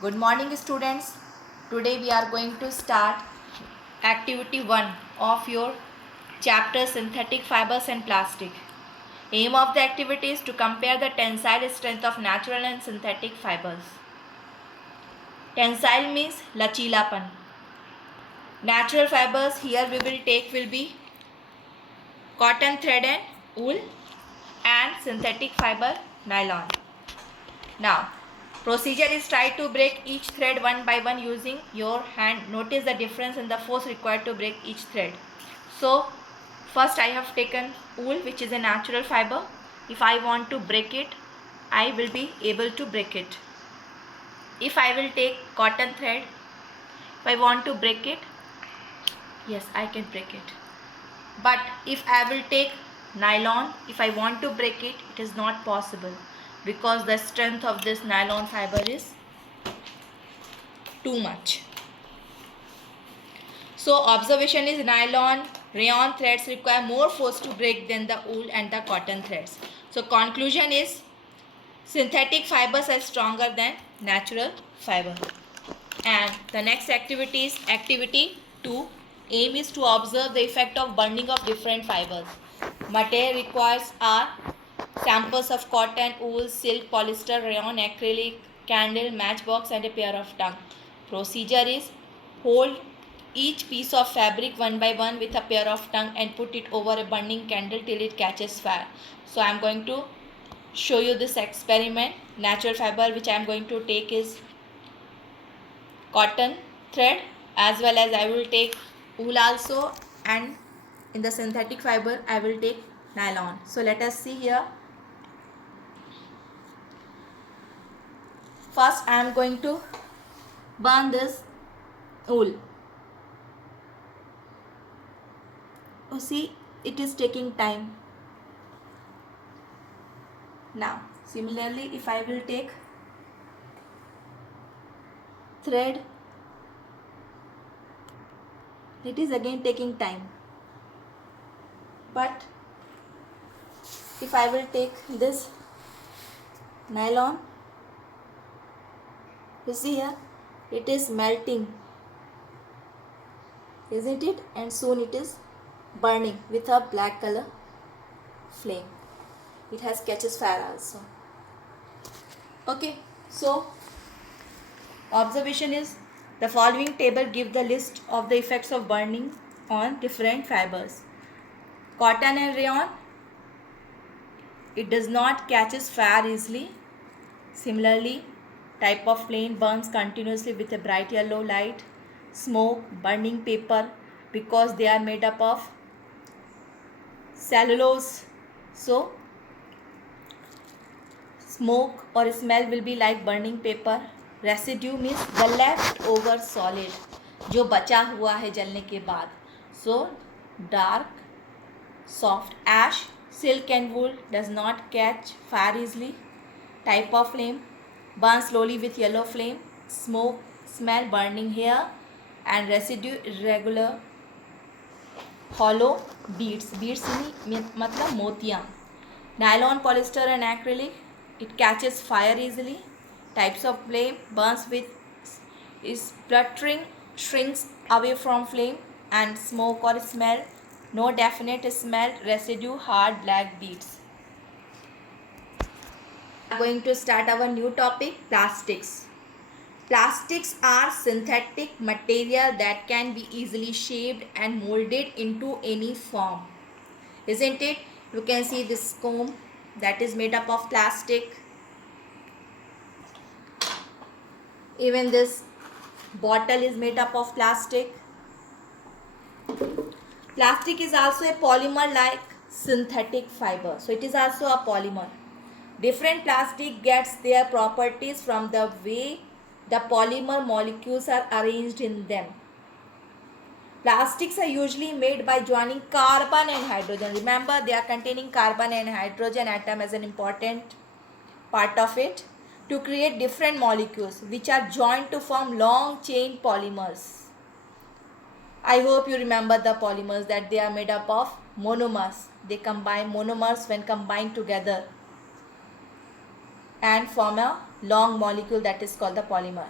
Good morning students. Today we are going to start activity 1 of your chapter synthetic fibers and plastic. Aim of the activity is to compare the tensile strength of natural and synthetic fibers. Tensile means lachilapan. Natural fibers here we will take will be cotton thread and wool, and synthetic fiber nylon. Now procedure is try to break each thread one by one using your hand. Notice the difference in the force required to break each thread. So first I have taken wool, which is a natural fiber. If I want to break it, I will be able to break it. If I will take cotton thread, if I want to break it, yes, I can break it. But if I will take nylon, if I want to break it, it is not possible, because the strength of this nylon fiber is too much. So observation is nylon rayon threads require more force to break than the wool and the cotton threads. So conclusion is synthetic fibers are stronger than natural fiber. And the next activity is activity 2. Aim is to observe the effect of burning of different fibers. Material requires are samples of cotton, wool, silk, polyester, rayon, acrylic, candle, matchbox and a pair of tongue. Procedure is hold each piece of fabric one by one with a pair of tongue and put it over a burning candle till it catches fire. So I am going to show you this experiment. Natural fiber which I am going to take is cotton thread, as well as I will take wool also, and in the synthetic fiber I will take nylon. So let us see here. First I am going to burn this wool. You see, it is taking time. Now similarly, if I will take thread, it is again taking time. But if I will take this nylon, you see here, it is melting, isn't it? And soon it is burning with a black color flame. It has catches fire also. Okay, so observation is the following table give the list of the effects of burning on different fibers. Cotton and rayon, it does not catches fire easily. Similarly, type of flame burns continuously with a bright yellow light. Smoke, burning paper, because they are made up of cellulose. So smoke or smell will be like burning paper. Residue means the left over solid, जो बचा हुआ है जलने के बाद. So dark, soft ash. Silk and wool does not catch fire easily. Type of flame, burn slowly with yellow flame. Smoke, smell, burning hair, and residue irregular, hollow beads. Beads मतलब मोतियाँ. Nylon, polyester and acrylic, it catches fire easily. Types of flame, burns with spluttering, shrinks away from flame, and smoke or smell, no definite smell, residue, hard black beads. We are going to start our new topic, plastics. Plastics are synthetic material that can be easily shaped and molded into any form, isn't it? You can see this comb that is made up of plastic. Even this bottle is made up of plastic. Plastic is also a polymer like synthetic fiber, so it is also a polymer. Different plastic gets their properties from the way the polymer molecules are arranged in them. Plastics are usually made by joining carbon and hydrogen. Remember, they are containing carbon and hydrogen atom as an important part of it, to create different molecules which are joined to form long chain polymers. I hope you remember the polymers, that they are made up of monomers. They combine monomers when combined together and form a long molecule that is called the polymer.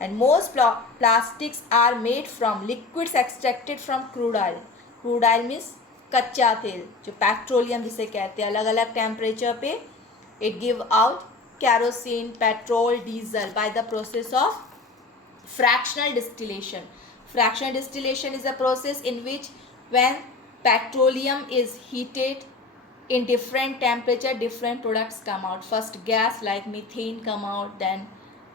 And most plastics are made from liquids extracted from crude oil. Crude oil means कच्चा तेल, जो petroleum जिसे कहते हैं. अलग अलग temperature पे it give out kerosene, petrol, diesel by the process of fractional distillation. Fractional distillation is a process in which when petroleum is heated in different temperature, different products come out. First gas like methane come out, then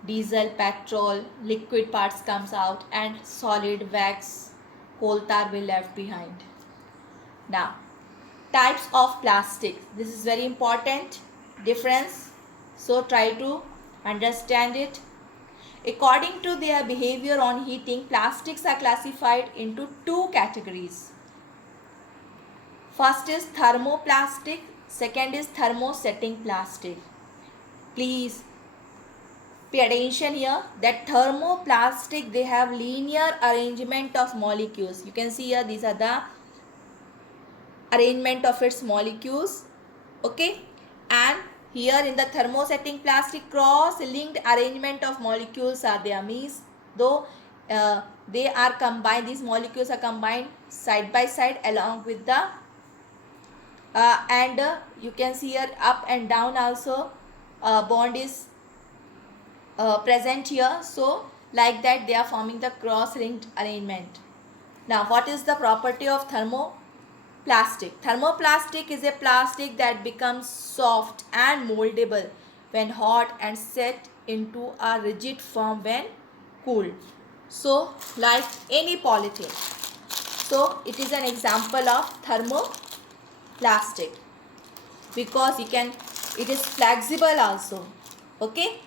diesel, petrol, liquid parts comes out, and solid wax, coal tar will left behind. Now, types of plastic. This is very important difference, so try to understand it. According to their behavior on heating, plastics are classified into two categories. First is thermoplastic, second is thermosetting plastic. Please pay attention here that thermoplastic, they have linear arrangement of molecules. You can see here these are the arrangement of its molecules, okay. And here in the thermosetting plastic, cross-linked arrangement of molecules are there, means though they are combined, these molecules are combined side by side along with the and you can see here up and down also bond is present here, so like that they are forming the cross-linked arrangement. Now, what is the property of thermoplastic? Thermoplastic is a plastic that becomes soft and moldable when hot and set into a rigid form when cooled. So, like any polythene. So, it is an example of thermoplastic because it is flexible also, okay.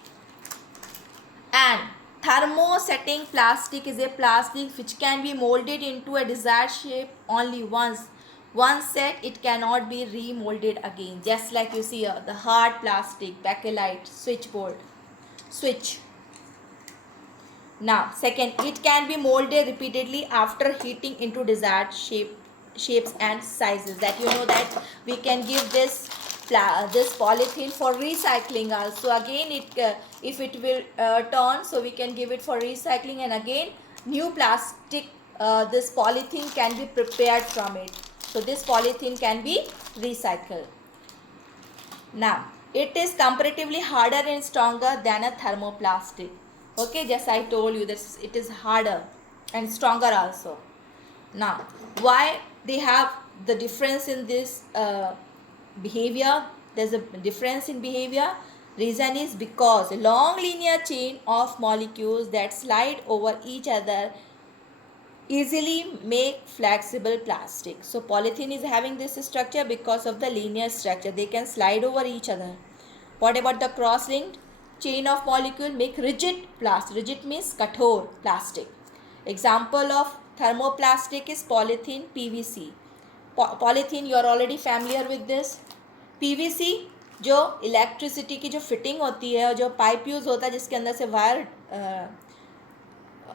And thermosetting plastic is a plastic which can be molded into a desired shape only once. Once set, it cannot be remolded again. Just like you see here, the hard plastic, bakelite, switchboard, switch. Now, second, it can be molded repeatedly after heating into desired shapes and sizes. That you know that we can give this polythene for recycling also. Again, if it will turn, so we can give it for recycling, and again new plastic, this polythene can be prepared from it. So this polythene can be recycled. Now, it is comparatively harder and stronger than a thermoplastic. Okay, just I told you this, it is harder and stronger also. Now, why they have the difference in this behavior? There's a difference in behavior. Reason is because a long linear chain of molecules that slide over each other easily make flexible plastic. So polythene is having this structure because of the linear structure. They can slide over each other. What about the cross-linked chain of molecule? Make rigid plastic. Rigid means kathor plastic. Example of thermoplastic is polythene, PVC. Polythene, you are already familiar with this. PVC जो electricity की जो fitting होती है और जो pipe use होता है जिसके अंदर से वायर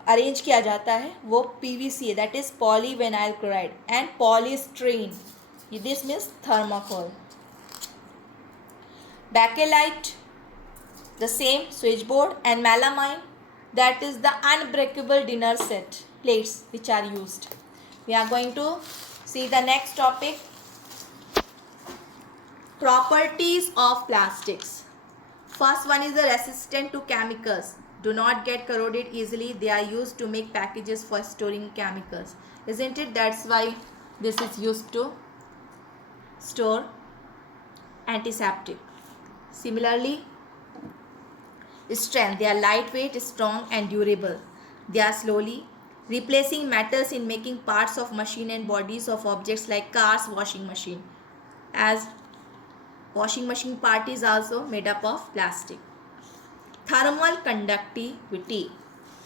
अरेंज किया जाता है, वो PVC है, that is polyvinyl chloride. And polystyrene, this means thermocol. Bakelite, the same, switchboard. And melamine, that is the unbreakable dinner set plates which are used. We are going to see the next topic, properties of plastics. First one is the resistant to chemicals, do not get corroded easily. They are used to make packages for storing chemicals, isn't it? That's why this is used to store antiseptic. Similarly, strength, they are lightweight, strong and durable. They are slowly replacing metals in making parts of machine and bodies of objects like cars, washing machine, as washing machine part is also made up of plastic. Thermal conductivity,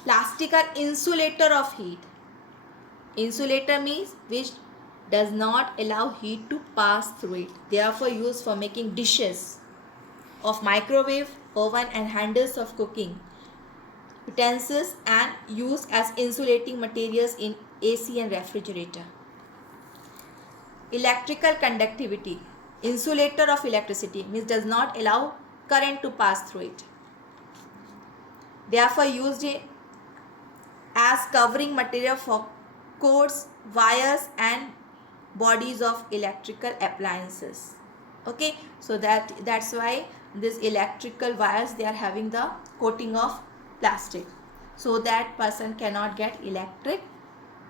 plastic are insulator of heat. Insulator means which does not allow heat to pass through it, therefore used for making dishes of microwave, oven and handles of cooking utensils, and used as insulating materials in AC and refrigerator. Electrical conductivity, insulator of electricity, means does not allow current to pass through it, therefore used as covering material for cords, wires and bodies of electrical appliances. Okay, so that's why these electrical wires, they are having the coating of plastic so that person cannot get electric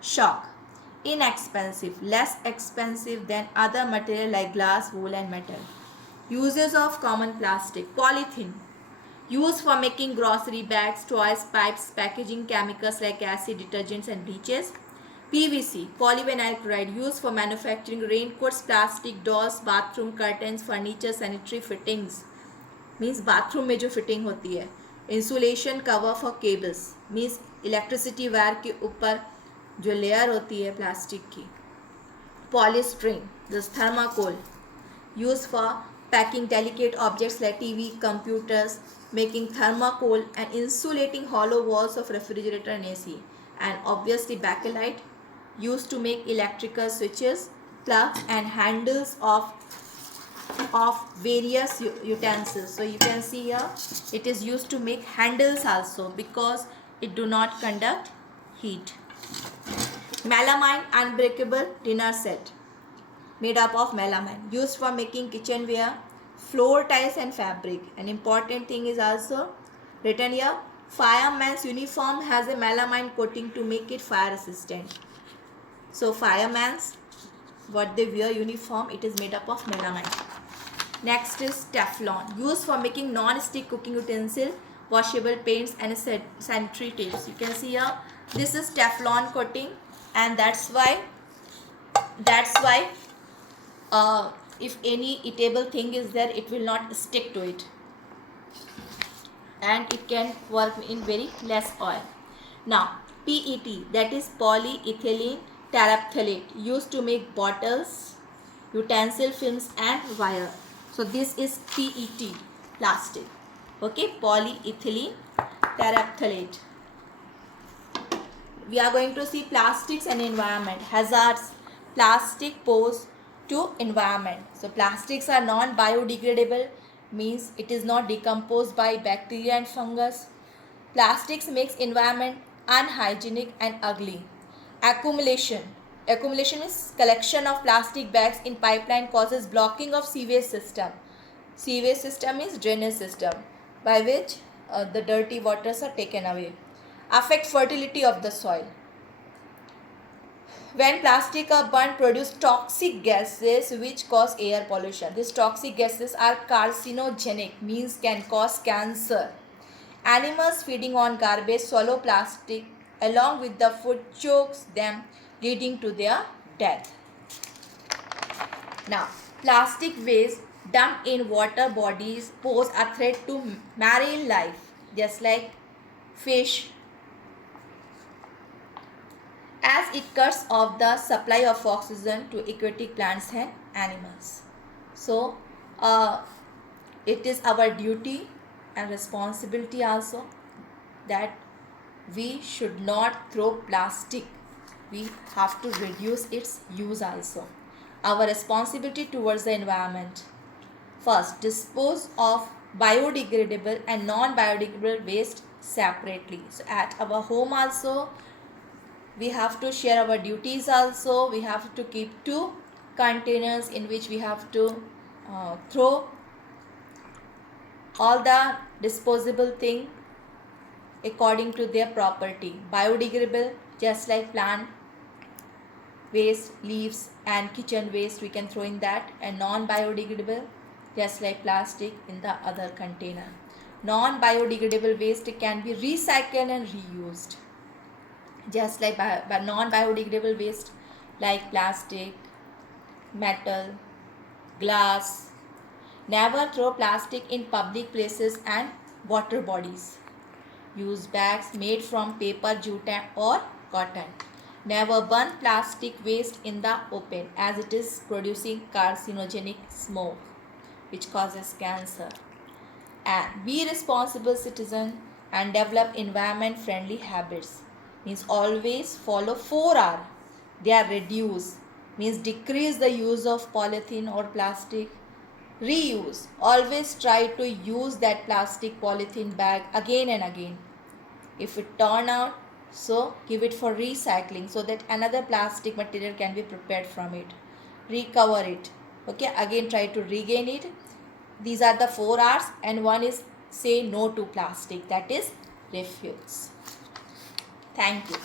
shock. Inexpensive, less expensive than other material like glass, wool and metal. Uses of common plastic. Polythene, used for making grocery bags, toys, pipes, packaging, chemicals like acid, detergents and bleaches. PVC, polyvinyl chloride, used for manufacturing raincoats, plastic dolls, bathroom curtains, furniture, sanitary fittings. Means bathroom में जो fitting होती है. Insulation cover for cables, means electricity wire के ऊपर जो layer होती है plastic की. Polystyrene, this thermocol, use for packing delicate objects like TV, computers, making thermocol and insulating hollow walls of refrigerator and AC. And obviously bakelite, used to make electrical switches, plugs and handles of various utensils. So you can see here it is used to make handles also because it do not conduct heat. Melamine unbreakable dinner set, made up of melamine, used for making kitchenware, floor tiles and fabric. An important thing is also written here, fireman's uniform has a melamine coating to make it fire resistant. So fireman's, what they wear uniform, it is made up of melamine. Next is Teflon, used for making non-stick cooking utensil, washable paints and sanitary tapes. You can see here this is Teflon coating, and that's why if any eatable thing is there, it will not stick to it and it can work in very less oil. Now PET, that is polyethylene terephthalate, used to make bottles, utensil films and wire. So this is PET plastic. Okay, polyethylene terephthalate. We are going to see plastics and environment. Hazards. Plastic pose to environment. So plastics are non-biodegradable, means it is not decomposed by bacteria and fungus. Plastics makes environment unhygienic and ugly. Accumulation. Accumulation is collection of plastic bags in pipeline causes blocking of sewage system. Sewage system is drainage system by which the dirty waters are taken away. Affect fertility of the soil. When plastic are burned, produce toxic gases which cause air pollution. These toxic gases are carcinogenic, means can cause cancer. Animals feeding on garbage swallow plastic along with the food, chokes them, leading to their death. Now, plastic waste dumped in water bodies pose a threat to marine life, just like fish, as it cuts off the supply of oxygen to aquatic plants and animals. So, it is our duty and responsibility also that we should not throw plastic. We have to reduce its use also. Our responsibility towards the environment. First, dispose of biodegradable and non-biodegradable waste separately. So, at our home also, we have to share our duties also. We have to keep 2 containers in which we have to throw all the disposable thing according to their property. Biodegradable, just like plant waste, leaves and kitchen waste, we can throw in that, and non-biodegradable, just like plastic, in the other container. Non-biodegradable waste can be recycled and reused, just like non-biodegradable waste like plastic, metal, glass. Never throw plastic in public places and water bodies. Use bags made from paper, jute or cotton. Never burn plastic waste in the open as it is producing carcinogenic smoke which causes cancer. And be responsible citizen and develop environment friendly habits. Means always follow 4R. They are reduce, means decrease the use of polythene or plastic. Reuse, always try to use that plastic polythene bag again and again. If it turn out So give it for recycling so that another plastic material can be prepared from it. Recover it. Okay, again try to regain it. These are the 4 R's, and one is say no to plastic, that is refuse. Thank you.